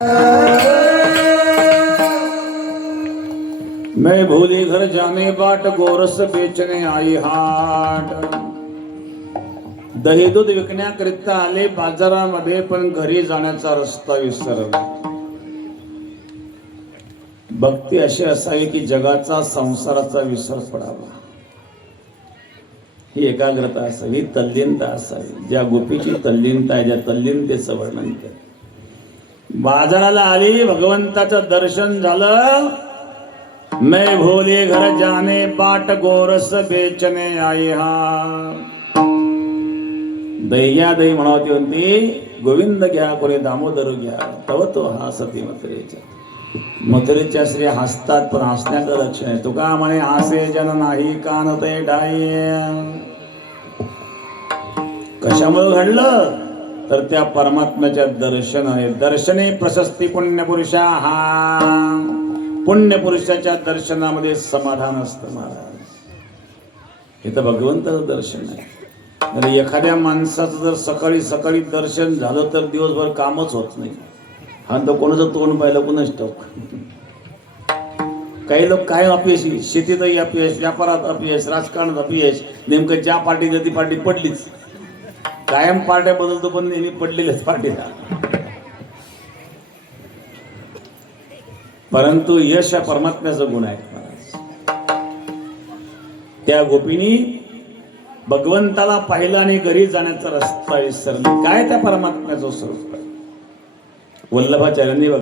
मैं भूली घर जाने बाट गोरस बेचणे आई हाट। दही दूध विकण्याकरिता आले बाजारामध्ये, पण घरी जाण्याचा रस्ता विसरला। भक्ती अशी असावी की जगाचा संसाराचा विसर पडावा, ही एकाग्रता असावी, तल्लीनता असावी। ज्या गोपीची तल्लीनता आहे, ज्या तल्लीनतेचं वर्णन केलं। बाजाराला आली, भगवंताचं दर्शन झालं। मैं भोले घर जाने बाट गोरस बेचने आई हा। दह्या दही म्हणावती होती, गोविंद घ्या कोणी दामोदर घ्या, तव तो हासती मथुरेच्या। मथुरेच्या स्त्रिया हसतात, पण हसण्याचं लक्षण आहे। तुका म्हणे हासे जन नाही कान ते डाई। कशामुळे घडलं तर त्या परमात्म्याच्या दर्शनाने। दर्शने प्रशस्ती पुण्यपुरुषा हा। पुण्यपुरुषाच्या दर्शनामध्ये समाधान असतं महाराज। हे तर भगवंताचं दर्शन आहे। तर एखाद्या माणसाचं जर सकाळी सकाळी दर्शन झालं तर दिवसभर कामच होत नाही। हा तर कोणाचं तोंड पाहिलं कोणाच ठाऊक। काही लोक काय अपयशी, शेतीतही अपयश, व्यापारात अपयश, राजकारणात अपयश। नेमकं ज्या पार्टीला ती पार्टी पडलीच। कायम पार्ट्या बदलतो, पण नेहमी पडलेल्याच पार्टीला। परंतु यश हा परमात्म्याचा गुण आहे महाराज। त्या गोपीनी भगवंताला पाहिलं आणि घरी जाण्याचा रस्ता विसरला। काय त्या परमात्म्याचं स्वरूप? वल्लभाचार्यांनी